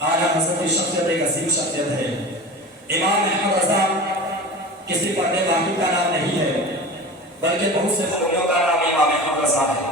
आला हज़रत शख्सियत एक अजीम शख्सियत है। इमाम अहमद रज़ा किसी पढ़ने वाले का नाम नहीं है, बल्कि बहुत से फूलों का नाम इमाम अहमद रज़ा है।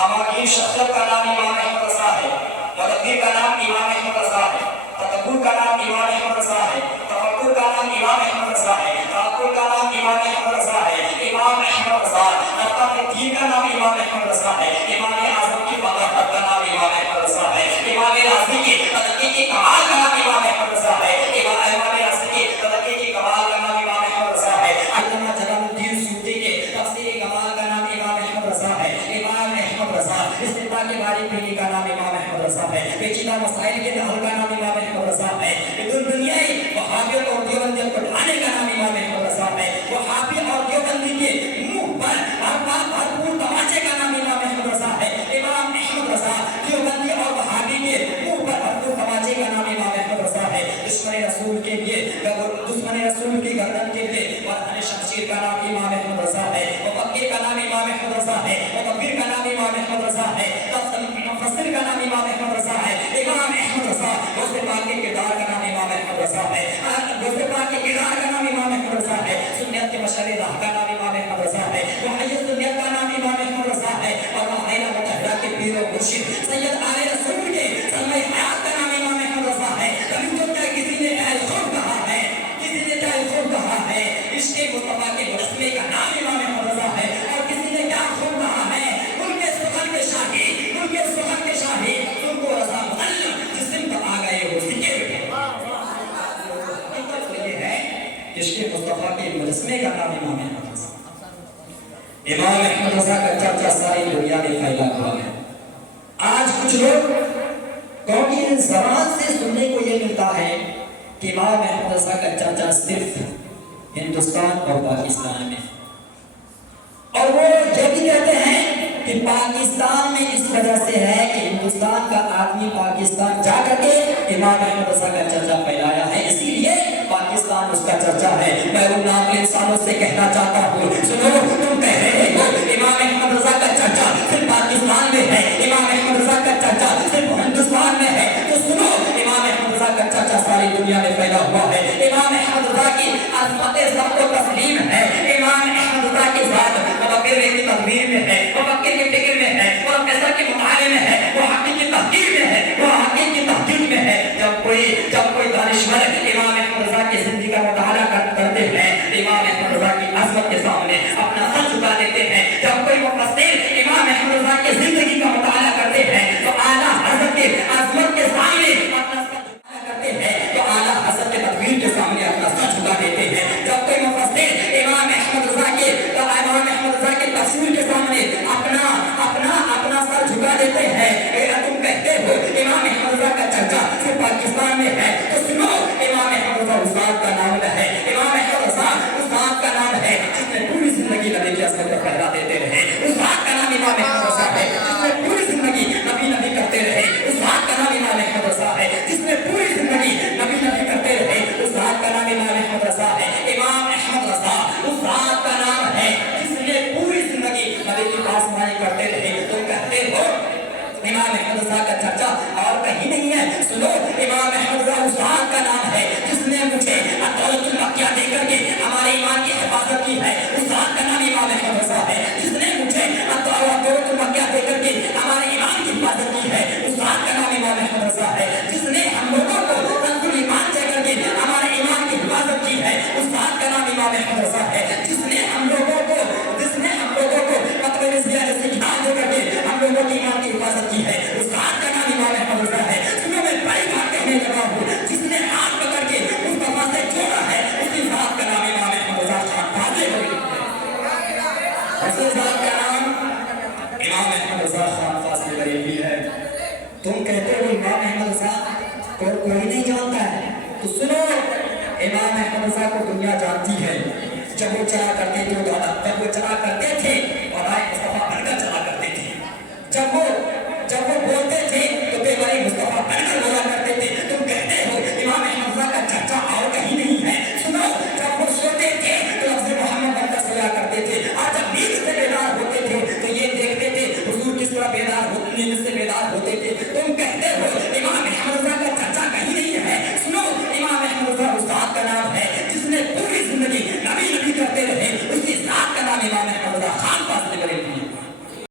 हमारी शख्सियत का नाम इमाम अहमद रज़ा है, मुदब्बिर का नाम इमाम अहमद रज़ा है, तदब्बुर का नाम इमाम अहमद रज़ा है, तफक्कुर का नाम इमाम अहमद रज़ा है, तअक्कुल का नाम इमाम अहमद रज़ा है। इमाम अहमद रज़ा नफ़्क़ाह-ए-दीन का नाम इमाम अहमद रज़ा है। इमाम आज़म की फ़क़ाहत का नाम इमाम अहमद रज़ा है। इमाम राज़ी की तरक्की की कमाल का नाम इमाम अहमद रज़ा है। इमाम राज़ी की तरक्की की कमाल का नाम इमाम अहमद रज़ा है। अल्लामा जलालुद्दीन सूती के तफ़सीर कमाल का नाम इमाम अहमद रज़ा है। इमाम अहमद रज़ा इस्तिक़ा के बारी पीरी का नाम इमाम अहमद रज़ा है। पेचीदा मसाइल के हल का नाम इमाम अहमद रज़ा है। दुनियाई वहाबियत और देवबंदियत को ढाने का नाम इमाम अहमद रज़ा है। वहाबी और देवबंदी के मुंह पर भरपूर तमाचे का नाम इमाम अहमद रज़ा है। इमाम अहमद रज़ा देवबंदी और वहाबी के मुंह पर भरपूर तमाचे का नाम इमाम अहमद रज़ा है। दुश्मन रसूल के लिए दुश्मन रसूल की गर्दन के लिए वतन शमशीर का नाम इमाम अहमद रज़ा है। मुफक्किर का नाम इमाम अहमद रज़ा है। मुकब्बिर का नाम इमाम अहमद रज़ा है। मुफस्सिर का नाम इमाम अहमद रज़ा है। इमाम अहमद रज़ा गौसे पाक के किरदार का नाम इमाम अहमद रज़ा है। गौसे पाक के किरदार का नाम इमाम अहमद रज़ा है। सुन्नत के मशरे राह का नाम इमाम अहमद रज़ा है। मुहय्यिद सुन्नत का नाम इमाम अहमद रज़ा है। और मुहैया मुतहरा के पीर और मुर्शिद सैयद आले रसूल के सलमे हयात का नाम इमाम अहमद रज़ा है। कभी तो क्या किसी ने अल खुद कहा है, किसी ने अल खुद कहा है। इश्क़ मुस्तफा के मुजस्समे का नाम इमाम अहमद रज़ा है। और किसी ने क्या खुद कहा है, उनके सुखन के शाही, उनके सुखन के शाही, उनको रज़ा मुअल्लम जिस्म पर आ गए हो सिके इश्क़ मुस्तफा के मुजस्समे का नाम इमाम अहमद रज़ा। इमाम अहमद रज़ा का चर्चा सारी दुनिया में फैला हुआ है। आज कुछ लोग कौमी ज़बान से सुनने को ये मिलता है कि इमाम अहमद रज़ा का चर्चा सिर्फ हिंदुस्तान और पाकिस्तान में, और वो ये भी कहते हैं कि पाकिस्तान में इस वजह से है कि हिंदुस्तान का आदमी पाकिस्तान जा करके इमाम अहमद रज़ा का चर्चा फैलाया है, इसीलिए पाकिस्तान उसका चर्चा है। मैं उन नाज़िल इंसानों से कहना चाहता हूँ, सुनो, तुम कह रहे हो इमाम अहमद रज़ा का चर्चा सिर्फ पाकिस्तान में है, इमाम अहमद रज़ा का चर्चा सिर्फ हिंदुस्तान में है, तो सुनो, इमाम अहमद रज़ा का चर्चा सारी दुनिया में फैला हुआ है। इमाम अहमद रज़ा की अज़मत सबको तस्लीम है। इमाम अहमद रज़ा की ज़ात मुफक्किर की तदबीर में है, मुफक्किर की फिक्र में है, प्रोफेसर के मुताले में है, वो हकीम की तहकीर में है, वो हकीम की तहकीक में है। जब कोई दानिश्वर इमाम अहमद रज़ा की जिंदगी का मुताला करते हैं, इमाम अहमद रज़ा की अज़मत के सामने अपना सर झुका देते हैं। जब कोई मुफस्सिर इमाम अहमद रज़ा की जिंदगी का मुताला करते हैं, तो आला हज़रत के अज़मत के सामने अपना सर झुका करते हैं, तो आला हज़रत के तदबीर के सामने अपना सर झुका देते हैं। जब कोई मुफस्सिर इमाम अहमद रज़ा के तफसीर के सामने अपना सर झुका देते हैं, तुम कहते हो इमाम अहमद रज़ा का चर्चा सिर्फ पाकिस्तान में है, तो सुनो, इमाम अहमद रज़ा उस ज़ात का नाम है। इमाम अहमद रज़ा उस ज़ात का नाम है जिसने पूरी जिंदगी नबी की असमत को फहरा देते रहे। उस ज़ात का नाम इमाम अहमद रज़ा है जिसने पूरी जिंदगी नबी करते रहे। उस ज़ात का नाम इमाम अहमद रज़ा है जिसने पूरी जिंदगी नबी करते रहे। उस ज़ात का नाम इमाम अहमद रज़ा है। इमाम अहमद रज़ा उस ज़ात का नाम है जिसने पूरी जिंदगी नबी की पासमानी करते रहे। तुम कहते हो इमाम अहमद रज़ा का चर्चा और कहीं नहीं है, सुनो, इमाम अहमद रज़ा उस ज़ात का नाम है जिसने मुझे अतौलतुल मक्किया देकर के हमारे ईमान की हिफाजत की है। उस ज़ात का नाम इमाम अहमद रज़ा है जिसने मुझे अतौलतुल मक्किया देकर के हमारे ईमान की हिफाजत की है। उस ज़ात का नाम इमाम अहमद रज़ा है जिसने हम लोगों को तंजुल ईमान देकर के हमारे ईमान की हिफाजत की है। उस ज़ात का नाम इमाम अहमद रज़ा है जिसने हम लोगों को मतलब ज़ियादा से किताब देकर के हम लोगों की ईमान की हिफाजत की है। उस ज़ात का नाम इमाम अहमद रज़ा है। सुनो, मैं बड़ी बात कहने लगा हूँ, जिसने हाथ पकड़ के मुस्तफा से जोड़ा है, उसी ज़ात का नाम इमाम अहमद रज़ा खान हो। उसी ज़ात का नाम इमाम अहमद रज़ा खान फासिल बरेलवी है। तुम कहते हो इमाम अहमद रज़ा को कोई नहीं जानता है, तो सुनो, इमाम अहमद रज़ा को दुनिया जानती है। जब वो चला करते थे और आए मुस्तफा बनकर चला करते थे, जब वो